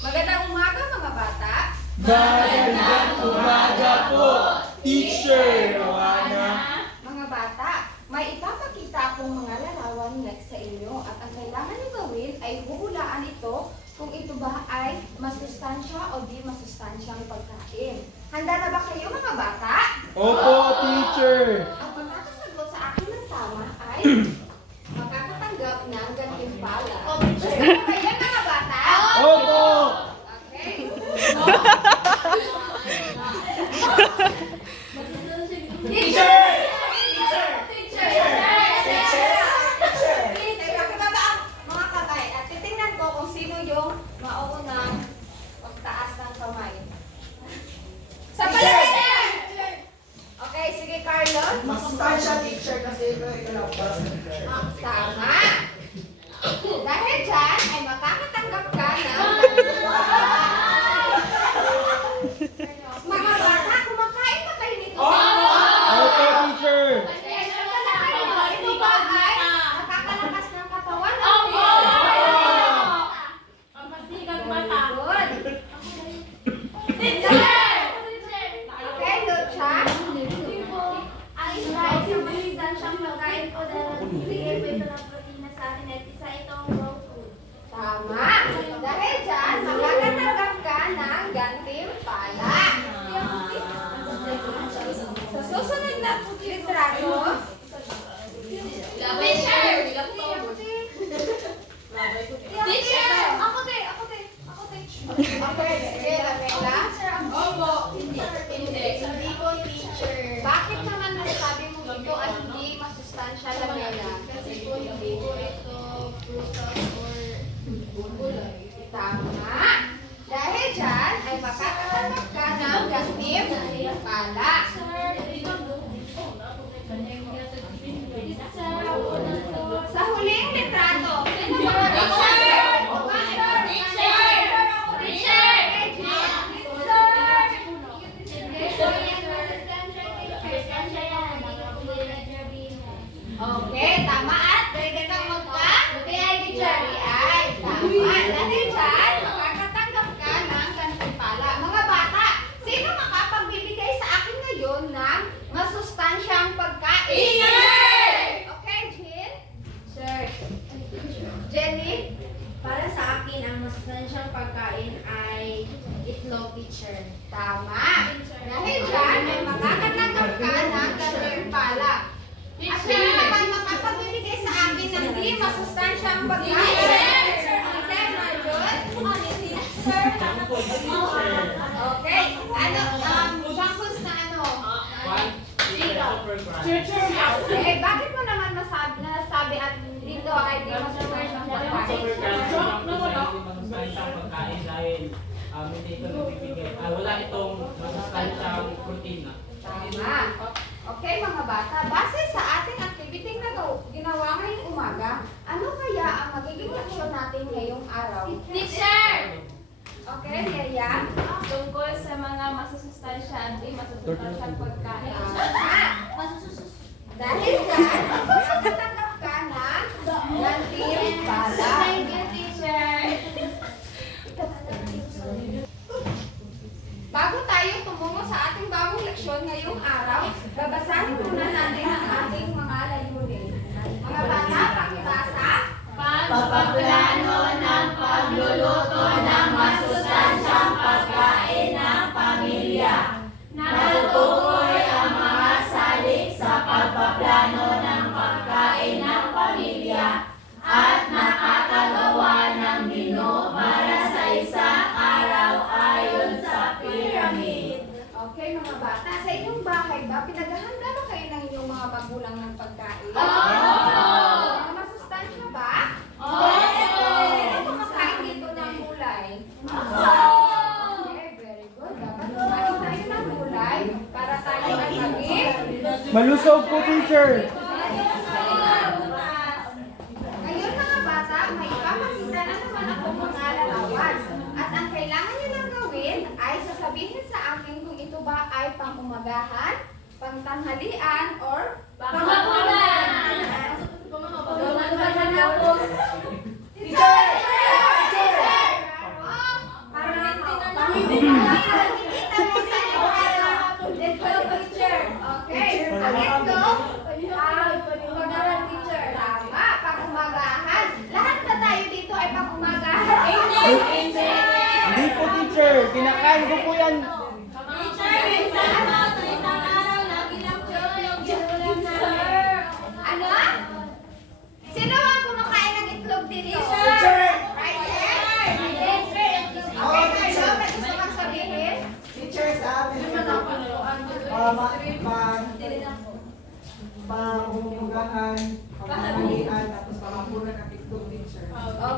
Magandang umaga mga bata. Magandang umaga po, Teacher Roana. Mga bata, may ipapakita akong mga larawan sa inyo at ang kailangan niyo gawin ay huhulaan ito kung ito ba ay masustansya o di masustansyang pagkain. Handa na ba kayo mga bata? Opo, Teacher. Ang pagkakasagot sa akin ng tama ay makakatanggap ng gantimpala. Gusto mo ba yan mga bata? Opo. Okay. Teacher! Mga kabay, at titingnan ko kung sino yung mauunang magtaas ng kamay. Sa palagay! Okay, sige Carlon. Masustansya, teacher, kasi ito ikalabas. Tama. Dahil dyan ay makakatanggap ka ng mga bata, kumakain ba kayo nito? Opo, Teacher. Ito ba ay nakakalakas ng katawan? Very good. Okay, Lucha. Alis tayo sa masustansyang pagkain o bigay po ito ng protina sa akin at isa itong raw food. Tama. Dahil dyan, makakatanggap ka ng gantimpala. Sa susunod na litrato, Teacher! okay, sige, Lamela. Hindi po, teacher. Bakit naman nasabi mo ito ay hindi masustansya, Lamela? Kasi po hindi po ito prutas or gulay. Tama. Dahil dyan, ay makakatanggap ka ng gantimpala. Sa huling litrato, sino ba? Okay, tama at pwede kang magka-PID-GRI. Tama. Dahil dyan, makakatanggap ka ng gantimpala. Mga bata, sino makapagbibigay sa akin ngayon ng masustansyang pagkain? Okay, Jill? Sir. Jenny? Para sa akin, ang masustansyang pagkain ay itlog, teacher. Tama. Dahil dyan, ay makakatanggap ka ng gantimpala. At sino naman makapagbibigay sa akin ng di masustansyang pagkain? Okay, Marjol? Okay. Ano, bangkus na ano? Eh, bakit mo naman nasabi at dito ay di masustansyang pagkain? Pagkain dahil hindi ito nabibigay. Wala itong masustansyang protina. Tama. Okay, mga bata, base sa ating activity na ginawa ngayong umaga, ano kaya ang magiging aksyon natin ngayong araw? Teacher! Okay, Yaya? Tungkol sa mga masusustansya at di masusustansyang pagkain. Tama. Dahil dyan, makakatanggap ka ng gantimpala. Thank you, teacher! Bago tayo tumungo sa ating bagong leksyon ngayong araw, babasahin muna natin ang ating mga layunin. Mga bata, pakibasa. Pagpaplano ng pagluluto ng masustansyang pagkain ng pamilya. Natutukoy ang mga salik sa pagpaplano ng pagkain ng pamilya at nakakagawa ng menu para sa isang araw ayon sa pyramid. Okay, mga bata, sa inyong bahay ba, pinaghahanda ba kayo ng inyong mga magulang ng pagkain? Oo! Masustansya ba? Oo! Sino kumakain dito ng gulay? Okay, very good. Dapat kumain tayo ng gulay para tayo ay maging Malusog po, Teacher. Ngayon mga bata, may ipapakita na naman ako mga larawan. At ang kailangan nyo lang gawin ay sasabihin sa akin kung ito ba ay pang-umagahan, pang-tanghalian, or Panghapunan! itlog, pang-umagahan, teacher. Tama, pang-umagahan. Lahat ba tayo dito ay pang-umagahan? Hindi po, teacher. Kinakain ko po yan. Ano? Sino ang kumakain ng itlog dito? Teacher! Okay, Carlo, may gusto kang sabihin? Teacher sa amin. Pangumugahan, pangangalian, tapos pangapunan ng itlog, teacher.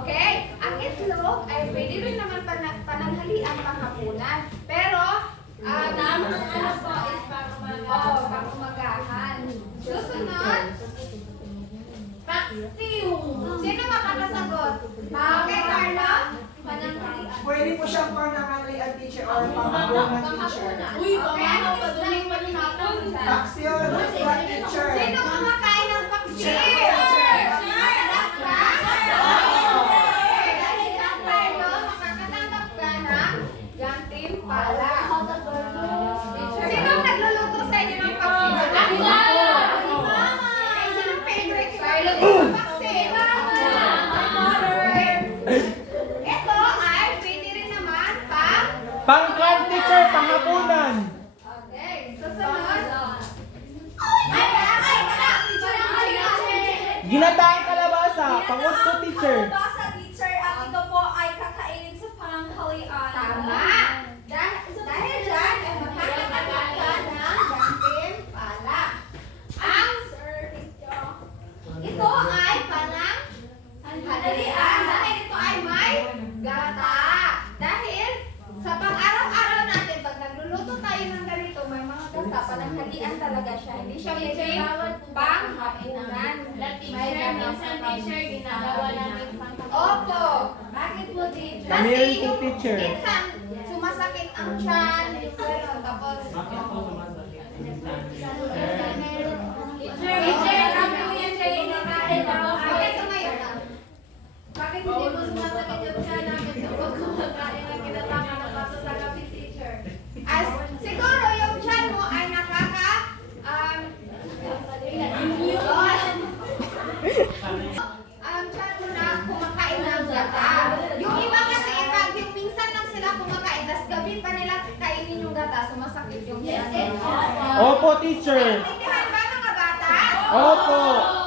Okay, ang itlog ay pwede rin naman pananghalian panghapunan. Pero, pangumagahan. Susunod, sino makakasagot? Okay, Carlo? Pwede po siyang panangalian, teacher, or pangapunan, teacher. Aksyon, teacher. Sino kumakain ng paksi? Masarap ba? Okay, dahil lang, Carlo, makakatanggap ka ng gantimpala. Sino ang nagluluto sa inyo ng paksi? Sino favorite Carlo ng paksi? Ito ay pwede rin naman pang... Pangkan, teacher. Panghapunan. Okay, susunod. Ginataang kalabasa. Pangutto, teacher. Tama. Dahil dyan, ay makakatanggap ka ng gantimpala. Ito ay panang halalian. Dahil ito ay may gata. Dahil sa pang-araw-araw natin, pag nagluluto tayo ng ganito, may mga gata, pananghalian talaga siya. Hindi siya pwedeng panghapunan. May gata. Opo. Bakit po, teacher? Kami rin po, teacher. Minsan, sumasakit ang tiyan. Pero, tapos, Bakit po sumasakit? teacher, kami po yan siya yung nakain daw. Bakit ito ngayon? Bakit hindi mo sumasakit yung tiyan namin kapag kumakain ang kinatama ng baso sa gabi, teacher? As, siguro yung tiyan mo ay tiyan mo na kumakain ng gata. Yung iba kasi, pag yung minsan lang sila kumakain, tas gabi pa nila kainin yung gata, sumasakit yung tiyan. Opo, teacher. Naintindihan ba mga bata? Opo.